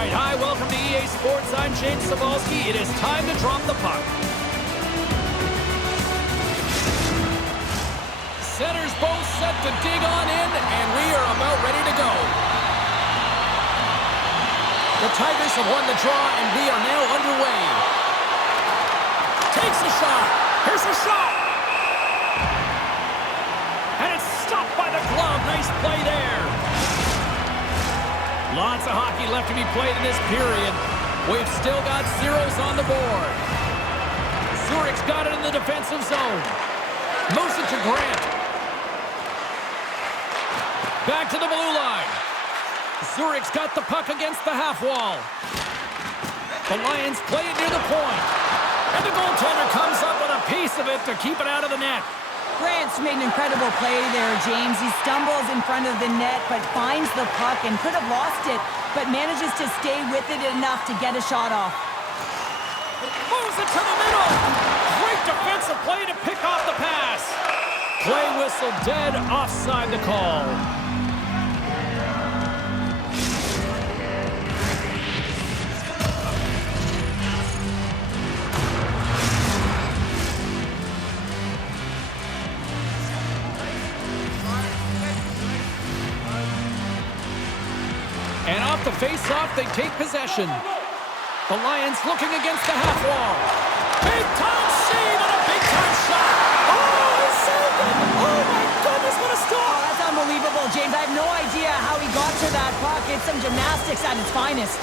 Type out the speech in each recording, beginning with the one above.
right, hi, welcome to EA Sports. I'm James Sabalski. It is time to drop the puck. Centers both set to dig on in, and we are about ready to go. The Tigers have won the draw, and we are now underway. Takes a shot. Here's a shot. And it's stopped by the glove. Nice play there. Lots of hockey left to be played in this period. We've still got zeros on the board. Zürich's got it in the defensive zone. Moves it to Grant. Back to the blue line. Zürich's got the puck against the half wall. The Lions play it near the point. And the goaltender comes up with a piece of it to keep it out of the net. Grant's made an incredible play there, James. He stumbles in front of the net, but finds the puck and could have lost it, but manages to stay with it enough to get a shot off. Moves it to the middle. Great defensive play to pick off the pass. Play whistle dead, offside the call. And off the face-off, they take possession. The Lions looking against the half wall. Big-time save and a big-time shot. Oh, he saved it. Oh, my goodness, what a stop. Oh, that's unbelievable, James. I have no idea how he got to that puck. It's some gymnastics at its finest.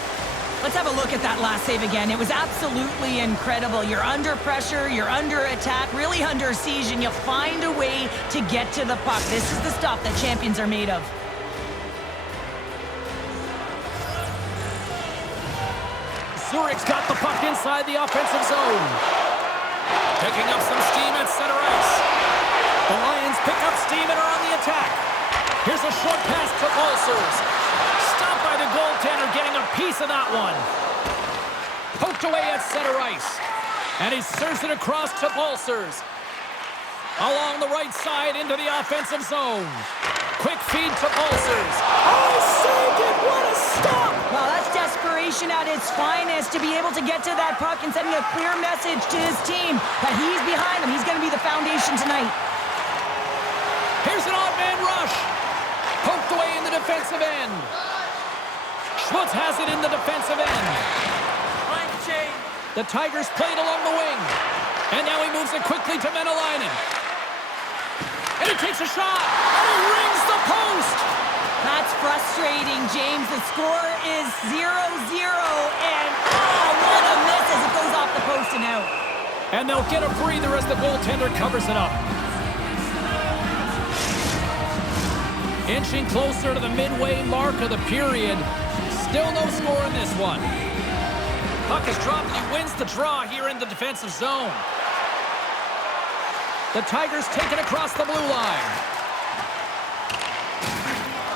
Let's have a look at that last save again. It was absolutely incredible. You're under pressure, you're under attack, really under siege, and you find a way to get to the puck. This is the stuff that champions are made of. Zürich's got the puck inside the offensive zone. Picking up some steam at center ice. The Lions pick up steam and are on the attack. Here's a short pass to Boltshauser. Stopped by the goaltender, getting a piece of that one. Poked away at center ice. And he serves it across to Boltshauser. Along the right side into the offensive zone. Quick feed to Boltshauser. Oh, he saved it! What a stop! Well, that's desperation at its finest to be able to get to that puck and sending a clear message to his team that he's behind him. He's going to be the foundation tonight. Here's an odd man rush. Poked away in the defensive end. Schmutz has it in the defensive end. The Tigers played along the wing. And now he moves it quickly to Menelainen. And he takes a shot. And he rings the post. That's frustrating, James. The score is 0-0, and what a miss as it goes off the post and out. And they'll get a breather as the goaltender covers it up. Inching closer to the midway mark of the period. Still no score in this one. Puck is dropped, he wins the draw here in the defensive zone. The Tigers take it across the blue line.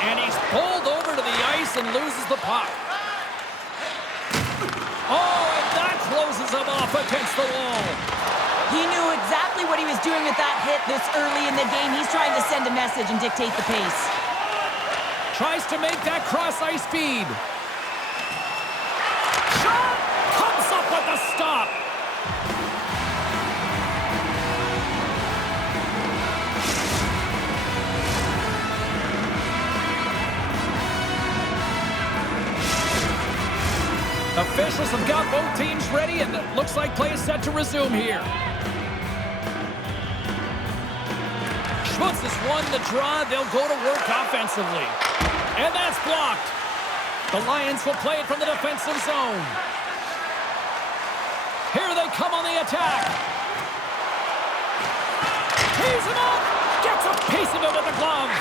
And he's pulled over to the ice and loses the puck. Oh, and that closes him off against the wall. He knew exactly what he was doing with that hit this early in the game. He's trying to send a message and dictate the pace. Tries to make that cross-ice feed. Shot! Comes up with the stop. Officials have got both teams ready, and it looks like play is set to resume here. Schmutz has won the draw. They'll go to work offensively. And that's blocked. The Lions will play it from the defensive zone. Here they come on the attack. Tees him up. Gets a piece of it with the glove.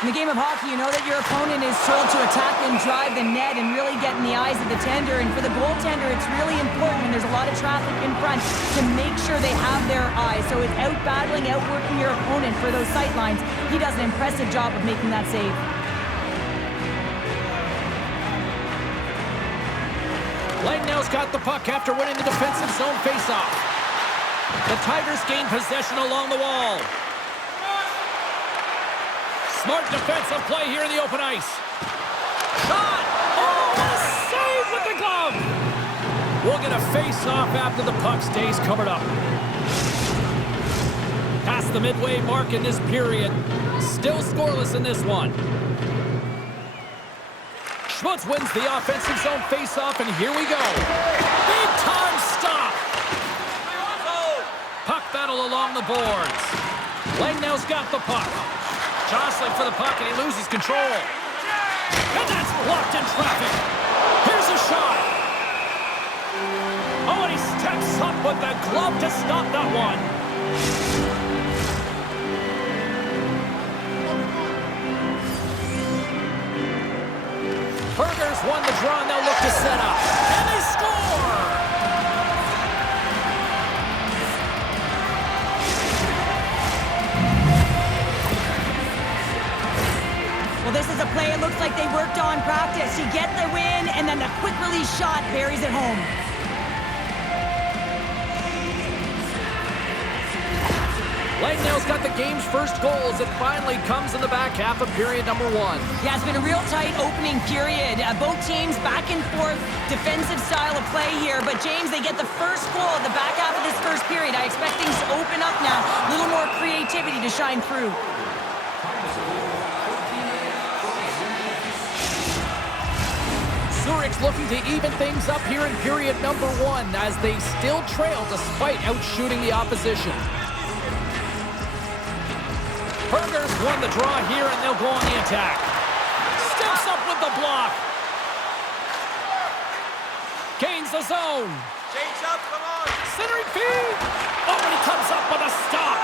In the game of hockey, you know that your opponent is told to attack and drive the net and really get in the eyes of the tender. And for the goaltender, it's really important when there's a lot of traffic in front to make sure they have their eyes. So it's out-battling, outworking your opponent for those sight lines. He does an impressive job of making that save. Langnow's got the puck after winning the defensive zone faceoff. The Tigers gain possession along the wall. Smart defensive play here in the open ice. Shot! Oh, what a save get a face-off after the puck stays covered up. Past the midway mark in this period. Still scoreless in this one. Schmutz wins the offensive zone face-off, and here we go. Big-time stop. Puck battle along the boards. Langnell's got the puck. Jostling for the puck, and he loses control. And that's blocked in traffic. Here's a shot. Oh, and he steps up with the glove to stop that one. Berger's won the draw, and they'll look to set up. And they score! Well, this is a play it looks like they worked on practice. You get the win, and then the quick release shot buries it home. Langnell's got the game's first goals. It finally comes in the back half of period number 1. Yeah, it's been a real tight opening period. Both teams back and forth, defensive style of play here. But James, they get the first goal at the back half of this first period. I expect things to open up now. A little more creativity to shine through. Zürich's looking to even things up here in period number 1 as they still trail despite outshooting the opposition. Berger's won the draw here, and they'll go on the attack. Steps up with the block. Gains the zone. Change up, come on. Centering feed. Oh, and he comes up with a stop.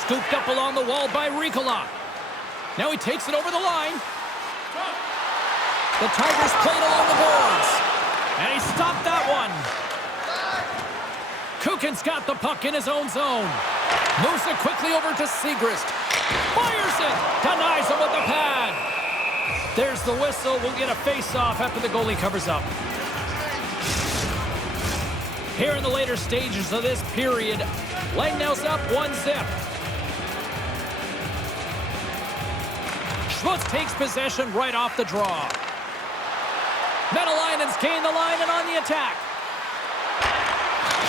Scooped up along the wall by Ricola. Now he takes it over the line. The Tigers played along the boards. And he stopped that one. Kukin's got the puck in his own zone. Moves it quickly over to Segrist. Fires it. Denies him with the pad. There's the whistle. We'll get a face-off after the goalie covers up. Here in the later stages of this period, Langnell's up 1-0. Schmutz takes possession right off the draw. Menelainen's gained the line and on the attack.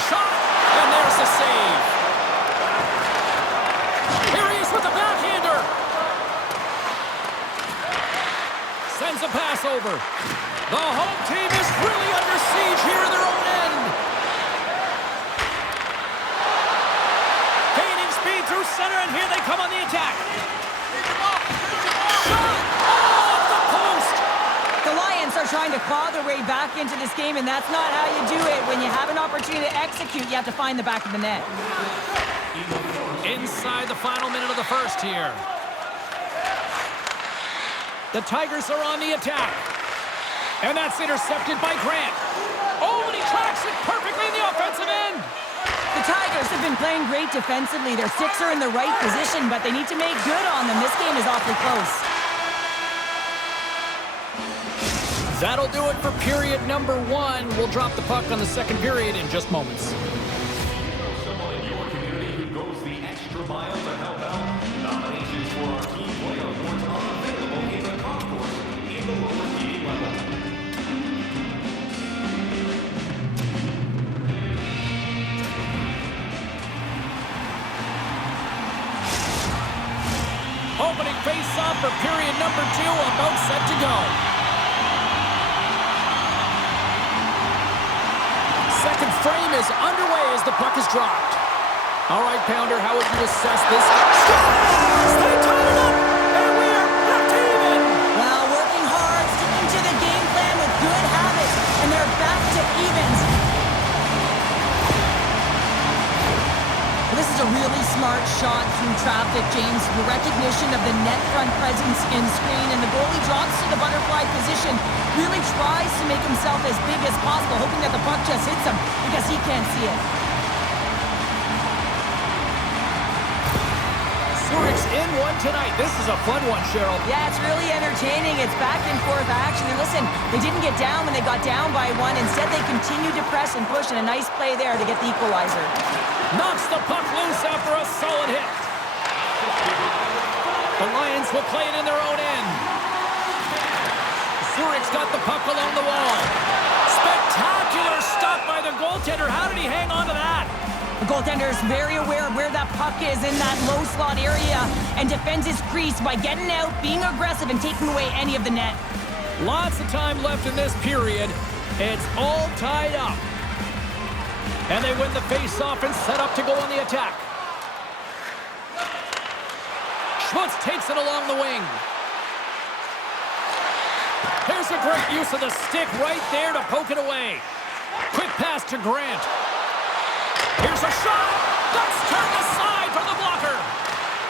Shot, and there's the save. Here he is with the backhander. Sends a pass over. The home team is really under siege here in their own end. Gaining speed through center, and here they come on the attack. Shot! Oh, off the post! The Lions are trying to claw their way back into this game, and that's not how you do it. When you have an opportunity to execute, you have to find the back of the net. Inside the final minute of the first here. The Tigers are on the attack. And that's intercepted by Grant. Oh, and he tracks it perfectly in the offensive end. The Tigers have been playing great defensively. Their sticks are in the right position, but they need to make good on them. This game is awfully close. That'll do it for period number 1. We'll drop the puck on the second period in just moments. Someone in your community who goes the extra mile to help out. Nominations for our Team Player Awards are available in the concourse in the lower seating level. Opening face-off for period number 2, about set to go. Second frame is underway as the puck is dropped. All right, Pounder, how would you assess this? Scores! They tied it up, and we are back to even. Well, working hard, sticking to the game plan with good habits, and they're back to evens. Well, this is a really smart shot through traffic, James. The recognition of the net front presence in screen, and the goalie drops to the butterfly position. Really tries to make himself as big as possible, hoping that the puck just hits him because he can't see it. Zürich's in one tonight. This is a fun one, Cheryl. Yeah, it's really entertaining. It's back and forth action. And listen, they didn't get down when they got down by 1. Instead, they continued to press and push, and a nice play there to get the equalizer. Knocks the puck loose after a solid hit. The Lions will play it in their own end. Zürich's got the puck along the wall. Spectacular stop by the goaltender. How did he hang on to that? The goaltender is very aware of where that puck is in that low slot area and defends his crease by getting out, being aggressive, and taking away any of the net. Lots of time left in this period. It's all tied up. And they win the face-off and set up to go on the attack. Schmutz takes it along the wing. Here's a great use of the stick right there to poke it away. Quick pass to Grant. Here's a shot. That's turned aside from the blocker.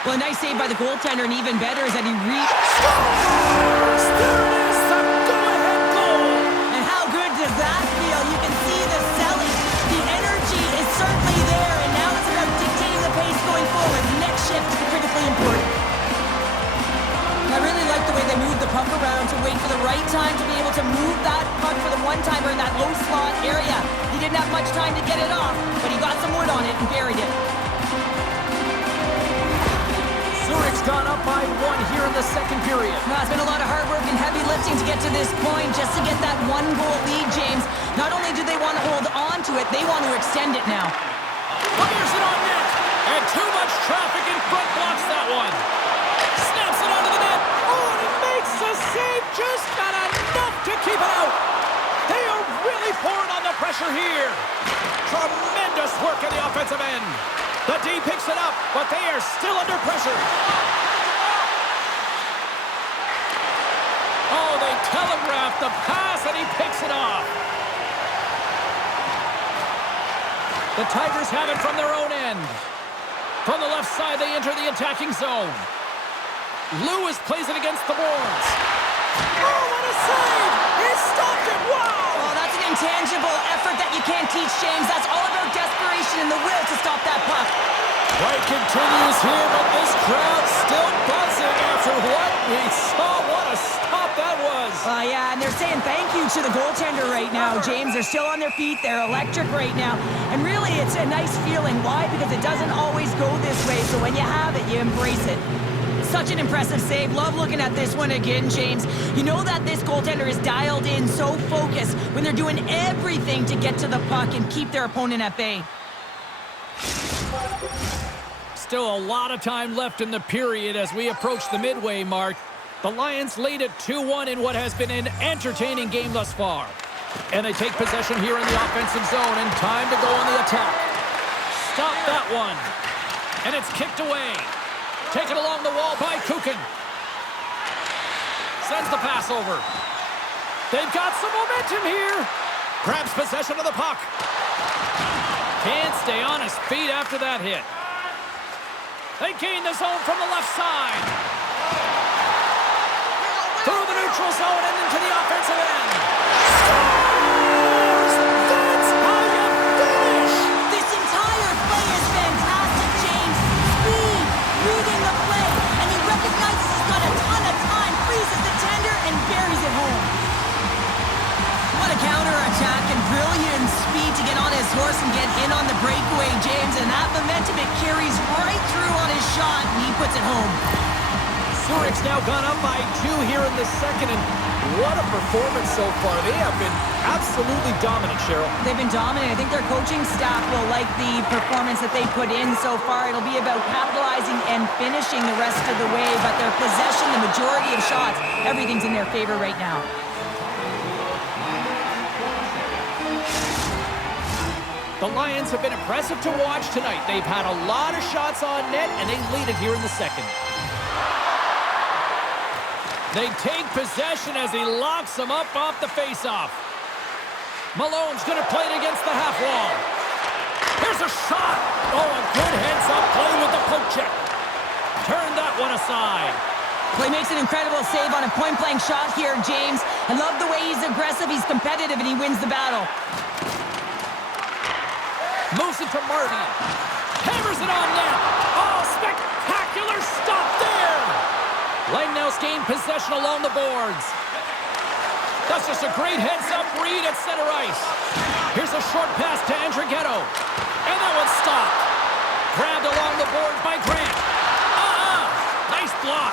Well, a nice save by the goaltender, and even better is that he Scores! There it is, the go-ahead goal. And how good does that feel? You can see the selling. The energy is certainly there, and now it's about dictating the pace going forward. The next shift is critically important. I really like the way they moved the puck around to wait for the right time to be able to move that puck for the one-timer in that low slot area. He didn't have much time to get it off, but he got some wood on it and buried it. Zürich's gone up by 1 here in the second period. Well, it's been a lot of hard work and heavy lifting to get to this point just to get that 1-goal lead, James. Not only do they want to hold on to it, they want to extend it now. Fires it on net, and too much traffic in front blocks that one. Snaps it onto the net. Oh, and he makes the save, just got enough to keep it out. They are really pouring on the pressure here. Tremendous work at the offensive end. The D picks it up, but they are still under pressure. Oh, they telegraphed the pass, and he picks it off. The Tigers have it from their own end. From the left side, they enter the attacking zone. Lewis plays it against the boards. Oh, what a save! He stopped it! Wow! Oh, that's an intangible effort that you can't teach, James. That's all about desperation and the will to stop that puck. Fight continues here, but this crowd still buzzing after what we saw. What a stop that was! Yeah, and they're saying thank you to the goaltender right now, James. They're still on their feet. They're electric right now. And really, it's a nice feeling. Why? Because it doesn't always go this way, so when you have it, you embrace it. Such an impressive save. Love looking at this one again, James. You know that this goaltender is dialed in, so focused when they're doing everything to get to the puck and keep their opponent at bay. Still a lot of time left in the period as we approach the midway mark. The Lions lead at 2-1 in what has been an entertaining game thus far. And they take possession here in the offensive zone, and time to go on the attack. Stop that one. And it's kicked away. Taken along the wall by Kukin. Sends the pass over. They've got some momentum here. Grabs possession of the puck. Can't stay on his feet after that hit. They gain the zone from the left side. Through the neutral zone and into the offensive end. Scores! That's how you finish! This entire play is fantastic, James. Speed, reading the play, and he recognizes he's got a ton of time, freezes the tender, and buries it home. What a counter-attack and brilliant speed to get on his horse and get in on the breakaway, James. And that momentum, it carries right through on his shot, and he puts it home. Zürich's now gone up by 2 here in the second, and what a performance so far. They have been absolutely dominant, Cheryl. They've been dominant. I think their coaching staff will like the performance that they put in so far. It'll be about capitalizing and finishing the rest of the way, but their possession, the majority of shots, everything's in their favor right now. The Lions have been impressive to watch tonight. They've had a lot of shots on net, and they lead it here in the second. They take possession as he locks them up off the face-off. Malone's going to play it against the half wall. Here's a shot. Oh, a good heads-up play with the poke check. Turn that one aside. Well, he makes an incredible save on a point-blank shot here, James. I love the way he's aggressive, he's competitive, and he wins the battle. Moves it to Marty. Hammers it on net. Oh, spectacular stop there. Langnau's gained possession along the boards. That's just a great heads-up read at center ice. Here's a short pass to Andrighetto. And that one's stopped. Grabbed along the boards by Grant. Nice block.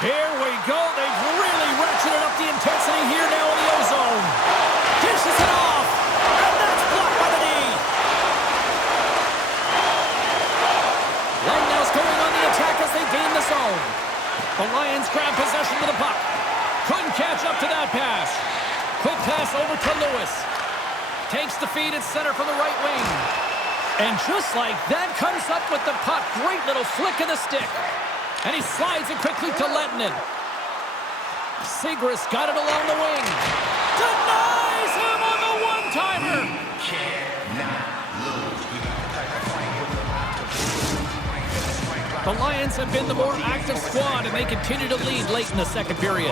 Here we go. They've really ratcheted up the intensity here now in the O-zone. Dishes it off. And that's blocked by the D. The Lions grab possession of the puck. Couldn't catch up to that pass. Quick pass over to Lewis. Takes the feed at center from the right wing. And just like that, comes up with the puck. Great little flick of the stick. And he slides it quickly to Lehtonen. Sigris got it along the wing. Denies him on the one-timer. The Lions have been the more active squad, and they continue to lead late in the second period.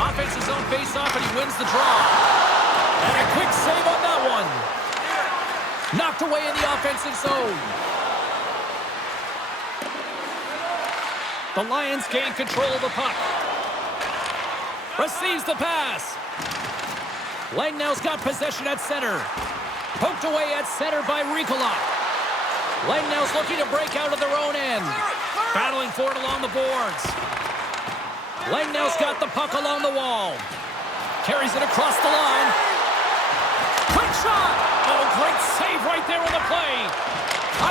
Offensive zone face-off, and he wins the draw. And a quick save on that one. Knocked away in the offensive zone. The Lions gain control of the puck. Receives the pass. Langnau's got possession at center. Poked away at center by Ricola. Langnau's looking to break out of their own end. Battling for it along the boards. Langnau's got the puck along the wall. Carries it across the line. Quick shot! Oh, great save right there on the play.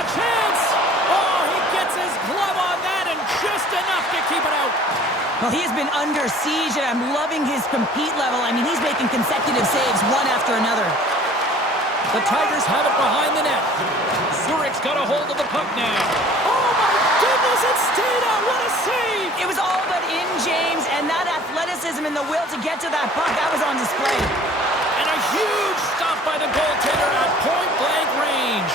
A chance! Oh, he gets his glove on that and just enough to keep it out. Well, he has been under siege, and I'm loving his compete level. I mean, he's making consecutive saves one after another. The Tigers have it behind the net. Zürich's got a hold of the puck now. Oh, my goodness, it stayed out. What a save! It was all but in, James, and that athleticism and the will to get to that puck, that was on display. And a huge stop by the goaltender at point-blank range.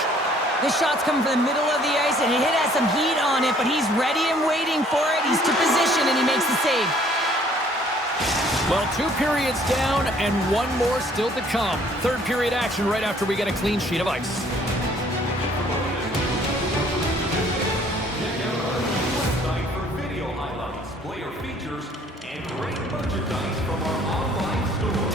This shot's coming from the middle of the ice, and it has some heat on it, but he's ready and waiting for it. He's to position, and he makes the save. Well, 2 periods down and 1 more still to come. Third period action right after we get a clean sheet of ice. Website for video highlights, player features, and great merchandise from our online store.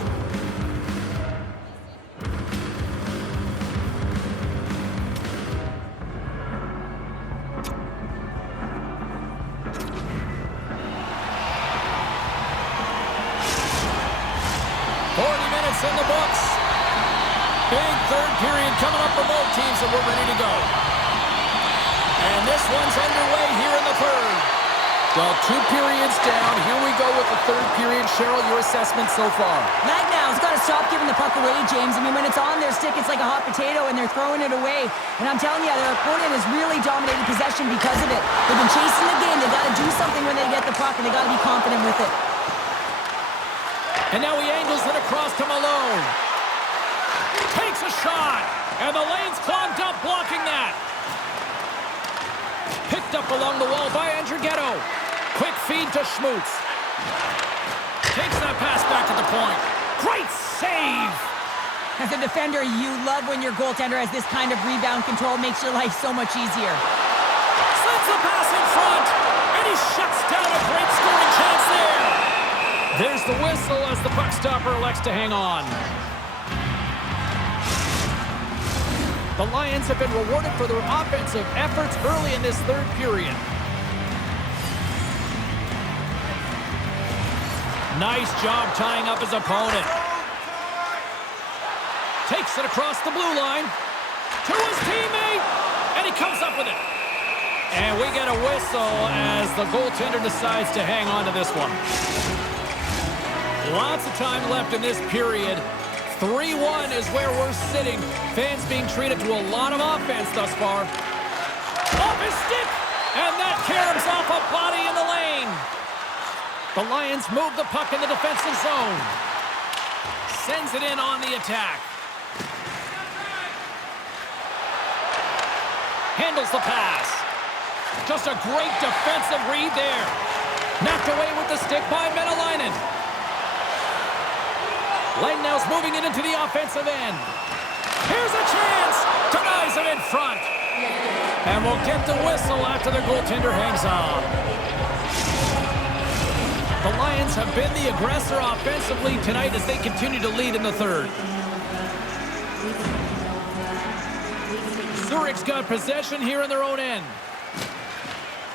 In the books. Big third period coming up for both teams, and we're ready to go. And this one's underway here in the third. Well, 2 periods down. Here we go with the third period. Cheryl, your assessment so far? Langnau's got to stop giving the puck away, James. I mean, when it's on their stick, it's like a hot potato, and they're throwing it away. And I'm telling you, their opponent has really dominated possession because of it. They've been chasing the game. They've got to do something when they get the puck, and they've got to be confident with it. And now he angles it across to Malone. Takes a shot. And the lane's clogged up, blocking that. Picked up along the wall by Andrighetto. Quick feed to Schmutz. Takes that pass back to the point. Great save. As a defender, you love when your goaltender has this kind of rebound control. It makes your life so much easier. Sends the pass in front. And he shuts down a great scoring chance there. There's the whistle as the puck stopper elects to hang on. The Lions have been rewarded for their offensive efforts early in this third period. Nice job tying up his opponent. Takes it across the blue line to his teammate, and he comes up with it. And we get a whistle as the goaltender decides to hang on to this one. Lots of time left in this period. 3-1 is where we're sitting. Fans being treated to a lot of offense thus far. Off his stick! And that caroms off a body in the lane. The Lions move the puck in the defensive zone. Sends it in on the attack. Handles the pass. Just a great defensive read there. Knocked away with the stick by Menelainen. Langnau's moving it into the offensive end. Here's a chance. Denies it in front. And we'll get the whistle after the goaltender hangs on. The Lions have been the aggressor offensively tonight as they continue to lead in the third. Zürich's got possession here in their own end.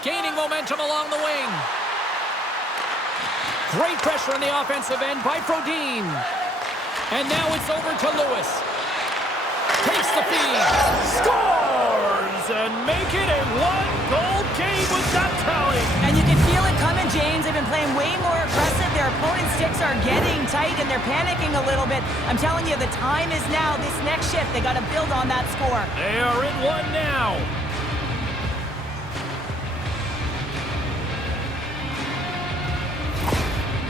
Gaining momentum along the wing. Great pressure on the offensive end by Frodin. And now it's over to Lewis. Takes the feed. Scores! And make it a one-goal game with that tally. And And James, they've been playing way more aggressive. Their opponent's sticks are getting tight, and they're panicking a little bit. I'm telling you, the time is now. This next shift, they got to build on that score. They are in one now.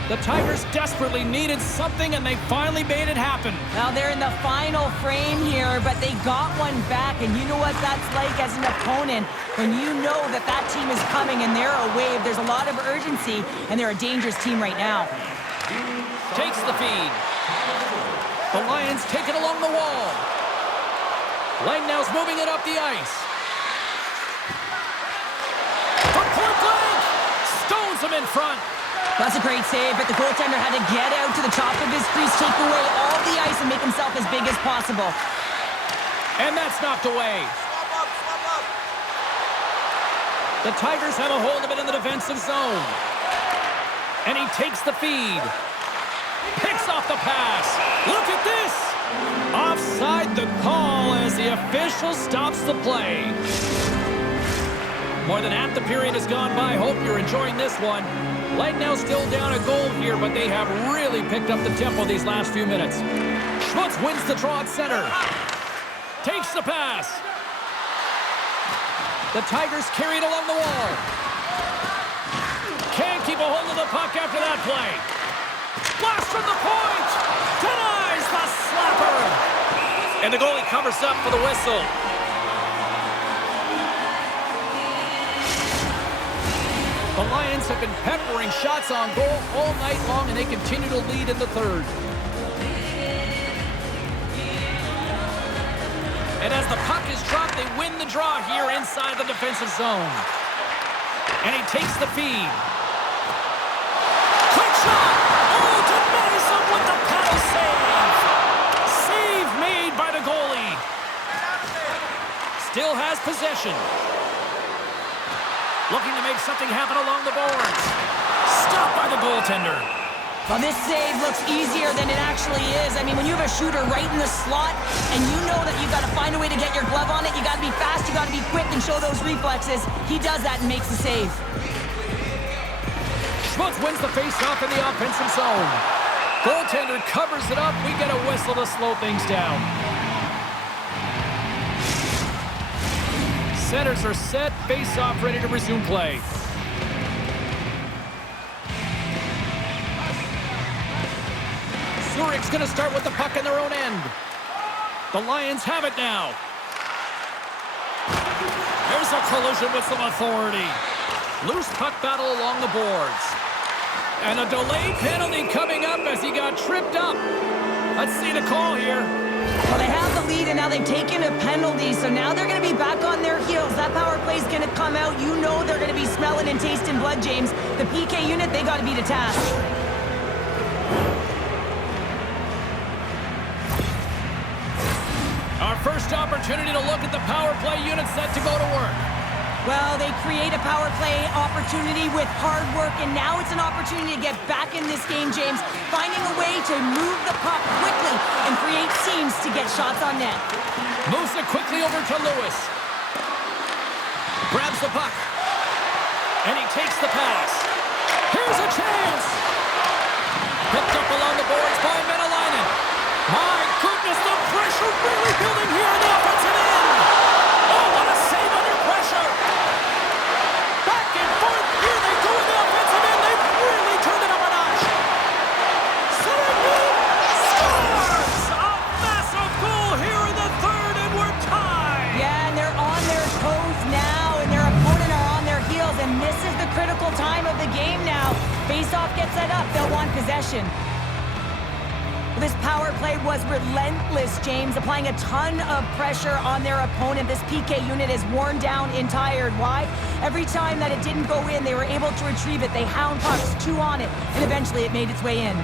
The Tigers desperately needed something, and they finally made it happen. Well, they're in the final frame here, but they got one back, and you know what that's like as an opponent. When you know that that team is coming and they're a wave, there's a lot of urgency, and they're a dangerous team right now. Takes the feed. The Lions take it along the wall. Langnau's moving it up the ice. From point blank! Stones him in front. That's a great save, but the goaltender had to get out to the top of his crease, take away all the ice, and make himself as big as possible. And that's knocked away. The Tigers have a hold of it in the defensive zone. And he takes the feed. Picks off the pass. Look at this! Offside the call as the official stops the play. More than half the period has gone by. Hope you're enjoying this one. Langnau still down a goal here, but they have really picked up the tempo these last few minutes. Schmutz wins the draw at center. Takes the pass. The Tigers carry it along the wall. Can't keep a hold of the puck after that play. Blast from the point. Denies the slapper. And the goalie covers up for the whistle. The Lions have been peppering shots on goal all night long, and they continue to lead in the third. And as the puck is dropped, they win the draw here inside the defensive zone. And he takes the feed. Quick shot! Oh, denies him with the paddle save! Save made by the goalie. Still has possession. Looking to make something happen along the boards. Stopped by the goaltender. Well, this save looks easier than it actually is. I mean, when you have a shooter right in the slot and you know that you've got to find a way to get your glove on it, you got to be fast, you got to be quick and show those reflexes. He does that and makes the save. Schmutz wins the faceoff in the offensive zone. Goaltender covers it up. We get a whistle to slow things down. Centers are set, face-off ready to resume play. Zürich's going to start with the puck in their own end. The Lions have it now. There's a collision with some authority. Loose puck battle along the boards. And a delayed penalty coming up as he got tripped up. Let's see the call here. Well, they have the lead, and now they've taken a penalty, so now they're going to be back on their heels. That power play is going to come out. You know they're going to be smelling and tasting blood, James. The PK unit, they got to be the task. Our first opportunity to look at the power play unit set to go to work. Well, they create a power play opportunity with hard work, and now it's an opportunity to get back in this game, James. Finding a way to move the puck quickly and create seams to get shots on net. Moves it quickly over to Lewis. Grabs the puck. And he takes the pass. Here's a chance. Picked up along the boards by Menelainen. My goodness, the pressure really building here in the offensive end. Oh, what a save under pressure. Back and forth. Here they go in the offensive end. They've really turned it up a notch. Saarela scores! A massive goal here in the third, and we're tied. Yeah, and they're on their toes now, and their opponent are on their heels, and this is the critical time of the game now. Face-off gets set up. They'll want possession. This power play was relentless, James, applying a ton of pressure on their opponent. This PK unit is worn down and tired. Why? Every time that it didn't go in, they were able to retrieve it. They hound pucks, chew on it, and eventually it made its way in.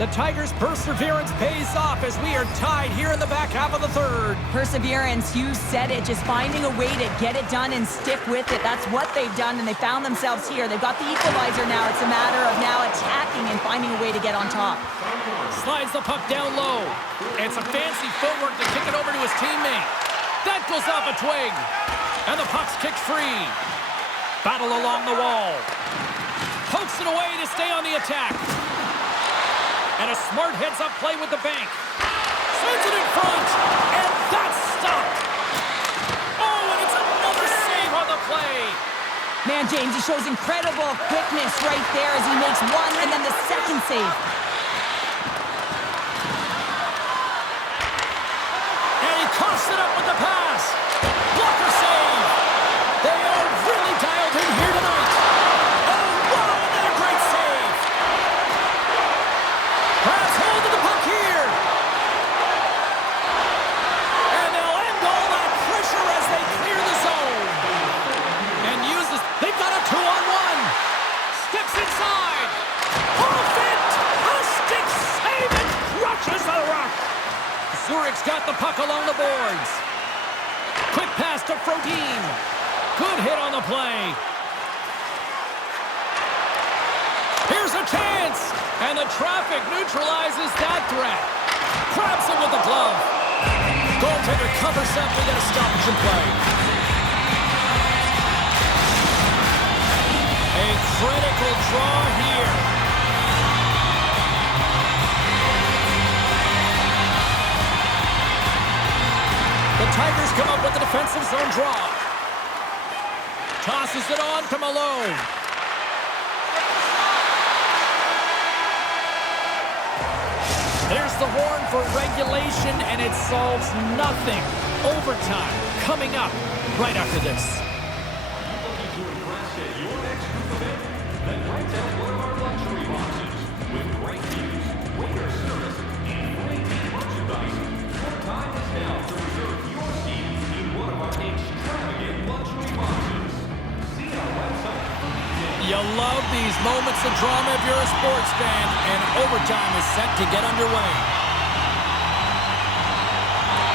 The Tigers' perseverance pays off as we are tied here in the back half of the third. Perseverance, you said it. Just finding a way to get it done and stick with it. That's what they've done, and they found themselves here. They've got the equalizer now. It's a matter of now attacking and finding a way to get on top. Slides the puck down low. It's a fancy footwork to kick it over to his teammate. That goes off a twig. And the puck's kicked free. Battle along the wall. Pokes it away to stay on the attack. And a smart heads-up play with the bank. Sends it in front, and that's stopped. Oh, and it's another save on the play. Man, James, he shows incredible quickness right there as he makes one and then the second save. And he coughs it up with the pass. Blocker save. They are really dialed in here tonight. Oh, wow, another great save. Grabs hold of the puck here. And they'll end all that pressure as they clear the zone. And uses, they've got a 2-on-1. Steps inside. Off it. A stick save and crushes the rock. Zürich's got the puck along the boards. Quick pass to Frodin. Good hit on the play. Here's a chance. And the traffic neutralizes that threat. Grabs him with the glove. Goaltender covers up. We got a stoppage in play. A critical draw here. The Tigers come up with the defensive zone draw. Tosses it on to Malone. There's the horn for regulation, and it solves nothing. Overtime coming up right after this. Looking to impress at your next group event? Then right down one of our luxury boxes with great views, waiter service, and free team merchandise. Your time is now to reserve your seat in one of our extravagant luxury boxes. See our website for details. You love these moments of drama if you're a sports fan, and overtime is set to get underway.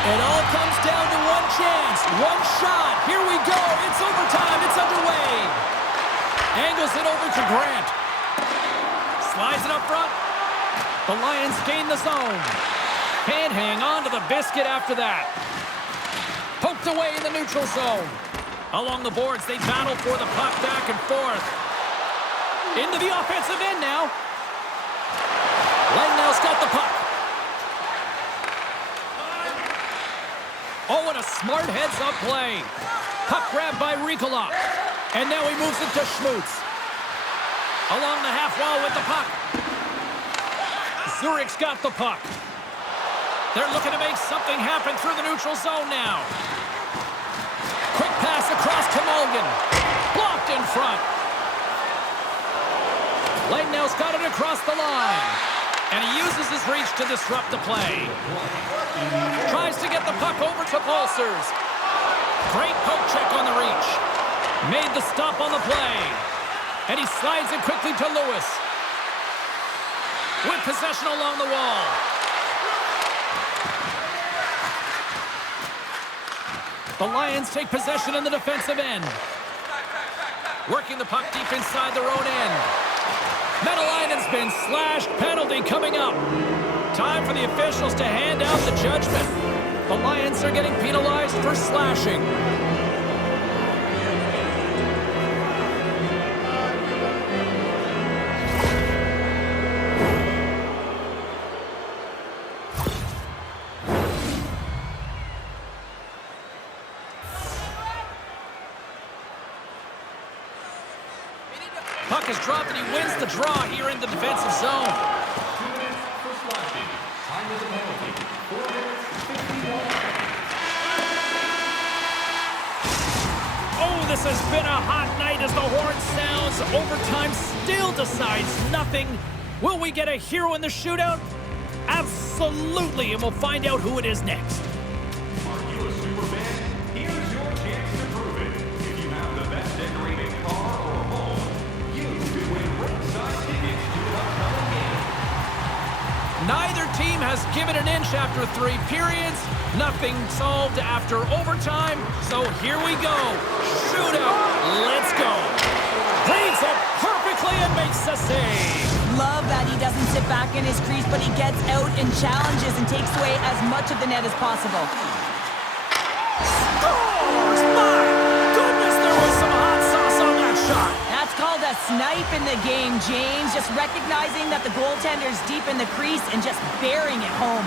It all comes down to one chance, one shot. Here we go. It's overtime. It's underway. Angles it over to Grant. Slides it up front. The Lions gain the zone. Can't hang on to the biscuit after that. Poked away in the neutral zone. Along the boards, they battle for the puck back and forth. Into the offensive end now. Langnau's got the puck. Oh, and a smart heads-up play. Puck grabbed by Rikola. And now he moves it to Schmutz. Along the half wall with the puck. Zürich's got the puck. They're looking to make something happen through the neutral zone now. Quick pass across to Mulligan. Blocked in front. Langnau's got it across the line. And he uses his reach to disrupt the play. Tries to get the puck over to Boltshauser. Great poke check on the reach. Made the stop on the play. And he slides it quickly to Lewis. With possession along the wall. The Lions take possession in the defensive end. Working the puck deep inside their own end. Metalainen's been slashed. Penalty coming up. Time for the officials to hand out the judgment. The Lions are getting penalized for slashing. Puck is dropped and he wins the draw here in the defensive zone. 2 minutes for slashing. Time is a penalty. 4 minutes, 51. Oh, this has been a hot night as the horn sounds. Overtime still decides nothing. Will we get a hero in the shootout? Absolutely, and we'll find out who it is next. Are you a super fan? Here's your chance to prove it. If you have the best decorated car or home, you could win ringside tickets to an upcoming game. Neither team has given an inch after 3 periods. Nothing solved after overtime. So here we go. Shootout. Let's go. Reads it perfectly and makes a save. Love that he doesn't sit back in his crease, but he gets out and challenges and takes away as much of the net as possible. Scores! My goodness, there was some hot sauce on that shot. That's called a snipe in the game, James. Just recognizing that the goaltender's deep in the crease and just bearing it home.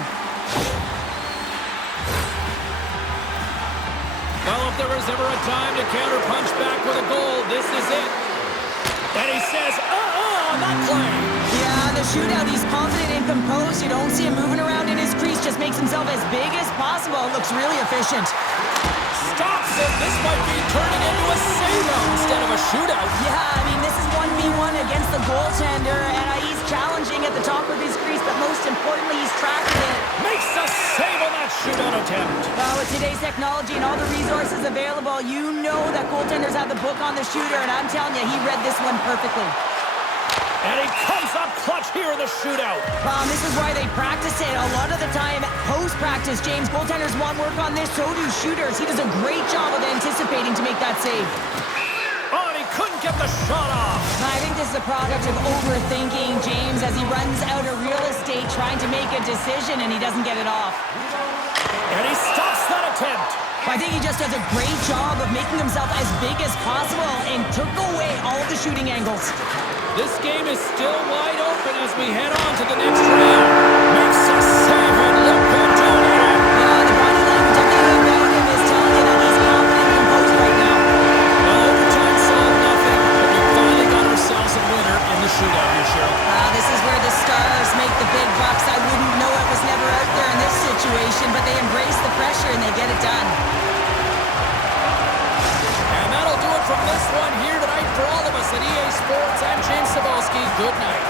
Well, if there was ever a time to counter-punch back with a goal, this is it. And he says, on that play. Yeah, the shootout, he's confident and composed. You don't see him moving around in his crease, just makes himself as big as possible. Looks really efficient. Stops it. This might be turning into a save-out instead of a shootout. Yeah, I mean, this is 1v1 against the goaltender, and he's challenging at the top of his crease, but most importantly, he's tracking it. Makes a save on that shootout attempt. Well, with today's technology and all the resources available, you know that goaltenders have the book on the shooter, and I'm telling you, he read this one perfectly. And he comes up clutch here in the shootout. This is why they practice it. A lot of the time, post-practice, James, goaltenders want work on this, so do shooters. He does a great job of anticipating to make that save. Oh, and he couldn't get the shot off. I think this is a product of overthinking, James, as he runs out of real estate trying to make a decision, and he doesn't get it off. And he stops that attempt. I think he just does a great job of making himself as big as possible and took away all the shooting angles. This game is still wide open as we head on to the next round. Makes a save and look good doing it. Yeah, the body language, everything about him is telling you that he's confident and composed right now. Well, overtime solved nothing, but we finally got ourselves a winner in the shootout here, Cheryl. This is where the stars make the big bucks. I wouldn't know it was never out there in this situation, but they embrace the pressure and they get it done. And that'll do it from this one here tonight for all of us at EA Sports. I'm James Cebulski. Good night.